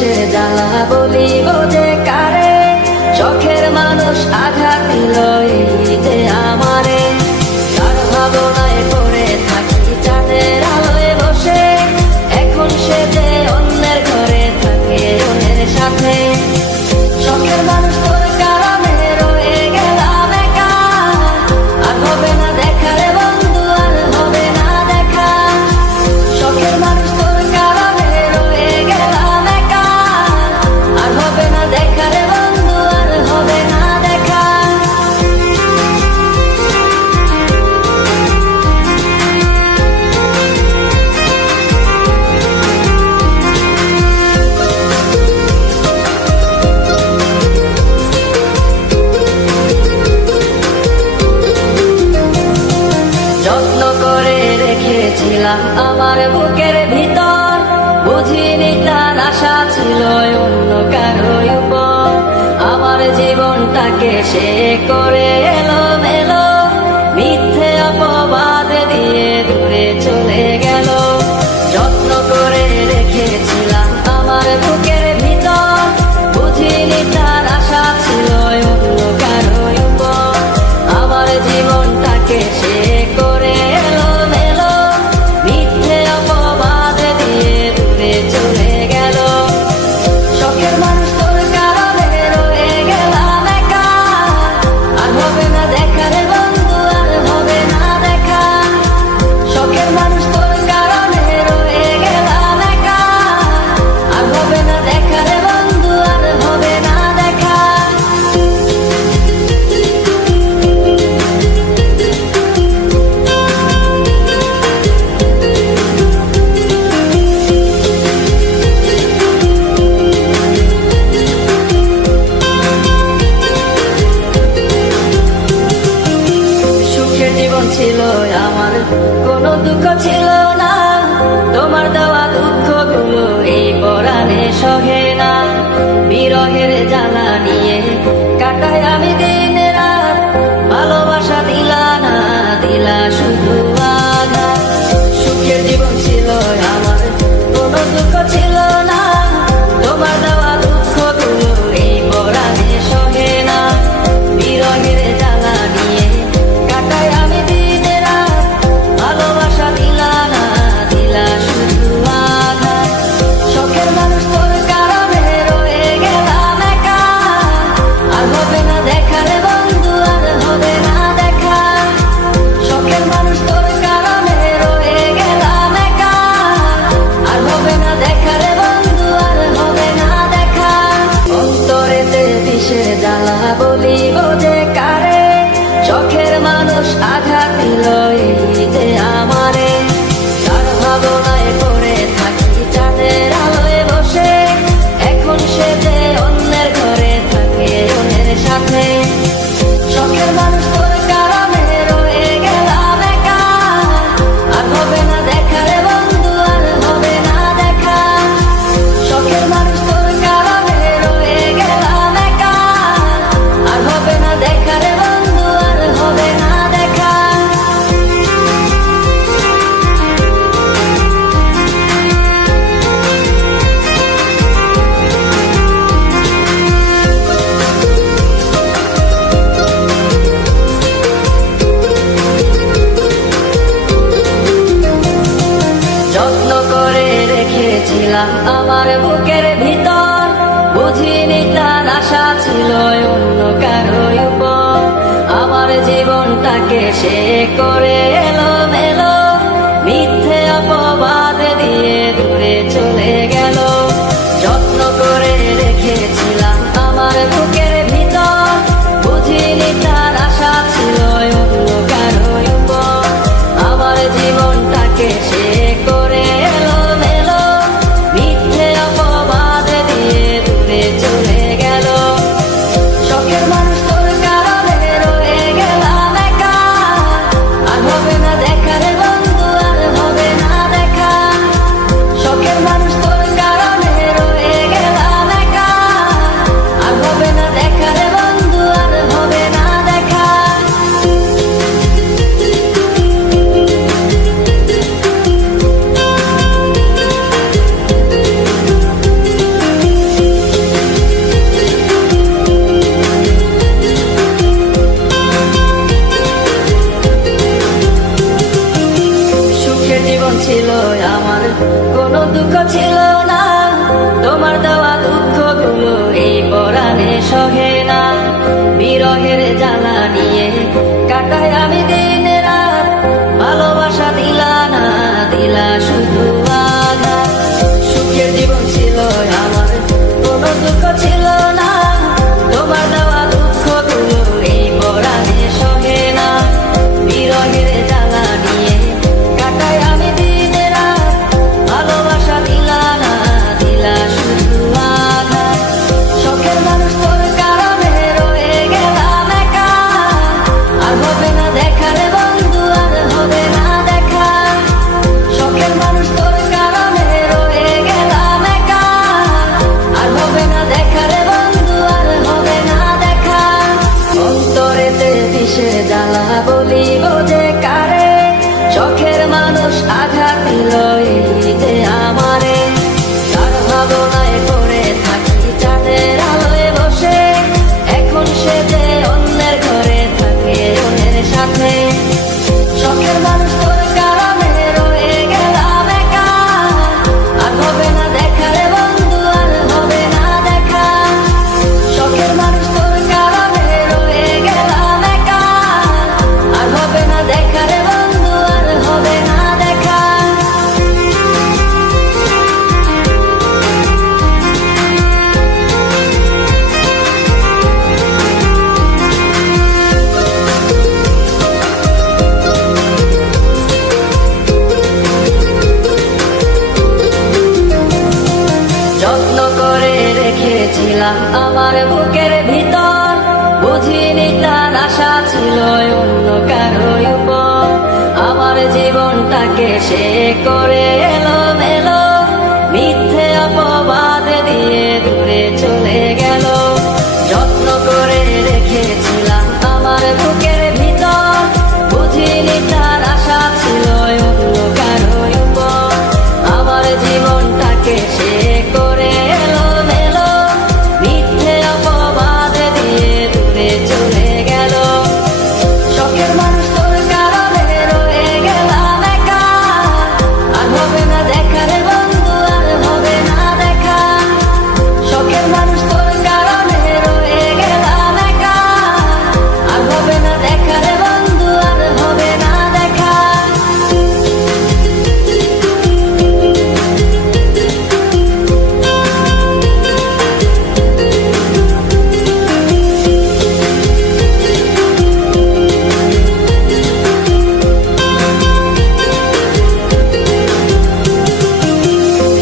বিষের জ্বালা বলিব যে কারে, চোখের মানুষ আঘাত দিল এই যে আমারে। তার ভাবনায় পড়ে থাকি চাঁদের আলোয় বসে, এখন সে যে অন্যের ঘরে থাকে অন্যের সাথে। শখের মানুষ তোর কারণে রয়ে গেলাম একা, আর হবে না দেখা রে বন্ধু, আর হবে না দেখা। শখের মানুষ তোর কারণে রয়ে গেলাম একা, আর হবে না দেখা রে বন্ধু, আর হবে না দেখা। যত্ন করে রেখেছিলাম আমার বুকের ভিতর, বুঝিনি তার আশা ছিল অন্য কারো উপর। আমার জীবনটাকে সে করে এলো মেলো, মিথ্যে অপবাদ দিয়ে দূরে চলে গেল। যত্ন করে রেখেছিলাম আমার বুকের ভিতর, বুঝিনি তার আশা ছিল অন্য কারো উপর। আমার জীবনটাকে সে করে এলো মেলো, মিথ্যে অপবাদ দিয়ে দূরে চলে গেল। শখের মানুষ তোর কারণে রয়ে গেলাম একা, আর হবে না দেখা রে বন্ধু, আর হবে না দেখা। শখের মানুষ তোর কারণে রয়ে গেলাম একা, আর হবে না দেখা রে বন্ধু, আর হবে না দেখা। সুখের জীবন ছিল আমার, কোনো দুঃখ ছিল না। তোমার দেওয়া দুঃখগুলো এই পরাণে সহে না। বিরহের জ্বালা নিয়ে কাটাই আমি দিন রাত, ভালোবাসা দিলা না, দিলা শুধু আঘাত। সুখের জীবন ছিল আমার, কোনো দুঃখ ছিল না। তোমার দেওয়া দুঃখগুলো এই পরাণে সহে না। বিরহের জ্বালা নিয়ে কাটাই আমি দিন রাত, ভালোবাসা দিলা না, দিলা শুধু আঘাত। শখের মানুষ তোর কারণে রয়ে গেলাম একা, আর হবে না দেখা রে বন্ধু, আর হবে না দেখা। শখের মানুষ তোর কারণে রয়ে গেলাম একা, আর হবে না দেখা রে বন্ধু, আর হবে না দেখা। অন্তরেতে বিষের জ্বালা বলিব যে কারে, চোখের মানুষ আঘাত দিল এই যে আমারে। তার ভাবনায় পড়ে থাকি চাঁদের আলোয় বসে, এখন সে যে অন্যের ঘরে থাকে অন্যের সাথে। শখের মানুষ তোর কারণে রয়ে গেলাম একা, আর হবে না দেখা রে বন্ধু, আর হবে না দেখা। শখের মানুষ তোর কারণে রয়ে গেলাম একা, আর হবে না দেখা রে বন্ধু, আর হবে না দেখা। যত্ন করে রেখেছিলাম আমার বুকের ভিতর, বুঝিনি তার আশা ছিল অন্য কারো উপর। আমার জীবনটাকে সে করে এলো মেলো, মিথ্যে অপবাদ দিয়ে দূরে চলে গেল। যত্ন করে রেখেছিলাম আমার বুকের ভিতর, বুঝিনি তার আশা ছিল অন্য কারো উপর। আমার জীবনটাকে সে করে এলো মেলো, মিথ্যে অপবাদ দিয়ে দূরে চলে গেল। শখের মানুষ তোর কারণে রয়ে গেলাম একা, আর হবে না দেখা রে বন্ধু, আর হবে না দেখা। শখের মানুষ তোর কারণে সুখের জীবন ছিল আমার, কোনো দুঃখ ছিল না। তোমার দেওয়া দুঃখগুলো এই পরাণে সহে না। বিরহের জ্বালা নিয়ে কাটাই আমি দিন রাত, ভালোবাসা দিলা না, দিলা শুধু আঘাত। শখের মানুষ তোর কারণে রয়ে গেলাম একা, আর হবে না দেখা রে বন্ধু, আর হবে না দেখা। শখের মানুষ তোর কারণে রয়ে গেলাম একা, আর হবে না দেখা রে বন্ধু, আর হবে না দেখা। অন্তরেতে বিষের জ্বালা বলিব যে কারে, শখের মানুষ আঘাত দিল এই যে আমারে। তার ভাবনায় পড়ে থাকি চাঁদের আলোয় বসে, এখন সে যে অন্যের ঘরে থাকে অন্যের সাথে। শখের মানুষ তোর কারণে রয়ে গেলাম একা, আর হবে না দেখা রে বন্ধু, আর হবে না দেখা। শখের মানুষ তোর কারণে রয়ে গেলাম একা, আর হবে না দেখা রে বন্ধু, আর হবে না দেখা। যত্ন করে রেখেছিলাম আমার বুকের ভিতর, বুঝিনি তার আশা ছিল অন্য কারো উপর। আমার জীবনটাকে সে করে এলো মেলো, মিথ্যে অপবাদ দিয়ে দূরে চলে গেল। যত্ন করে রেখেছিলাম আমার বুকের ভিতর, বুঝিনি তার আশা ছিল অন্য কারো উপর। আমার জীবনটাকে সে করে এলো মেলো, মিথ্যে অপবাদ দিয়ে দূরে চলে গেল। শখের মানুষ তোর কারণে রয়ে গেলাম একা, আর হবে না দেখা রে বন্ধু, আর হবে না দেখা। শখের মানুষ তোর কারণে রয়ে গেলাম একা, আর হবে না দেখা রে বন্ধু, আর হবে না দেখা।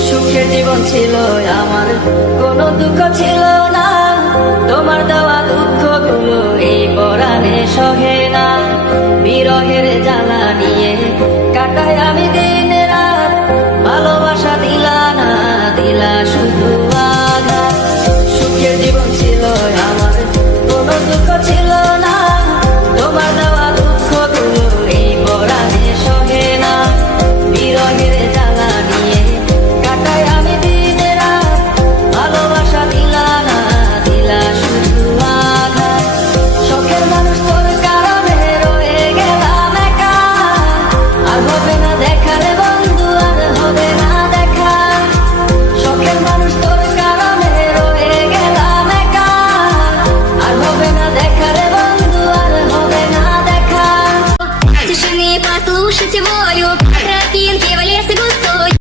সুখের জীবন ছিল আমার, কোনো দুঃখ ছিল না। তোমার দেওয়া দুঃখগুলো এই পরাণে সহে না। বিরহের জ্বালা নিয়ে কাটাই আমি দিন রাত, ভালোবাসা দিলা না, দিলা শুধু আঘাত। সুখের জীবন ছিল আমার, কোনো দুঃখ ছিল না। তোমার দেওয়া দুঃখগুলো এই পরাণে সহে না। বিরহের জ্বালা নিয়ে কাটাই আমি দিন রাত, ভালোবাসা দিলা না, দিলা শুধু আঘাত। শখের মানুষ তোর কারণে রয়ে গেলাম একা, আর হবে না দেখা রে বন্ধু, আর হবে না দেখা। শখের মানুষ তোর কারণে রয়ে গেলাম একা, আর হবে না দেখা রে বন্ধু, আর হবে না দেখা। Тишины послушать волю, тропинки в лес густой.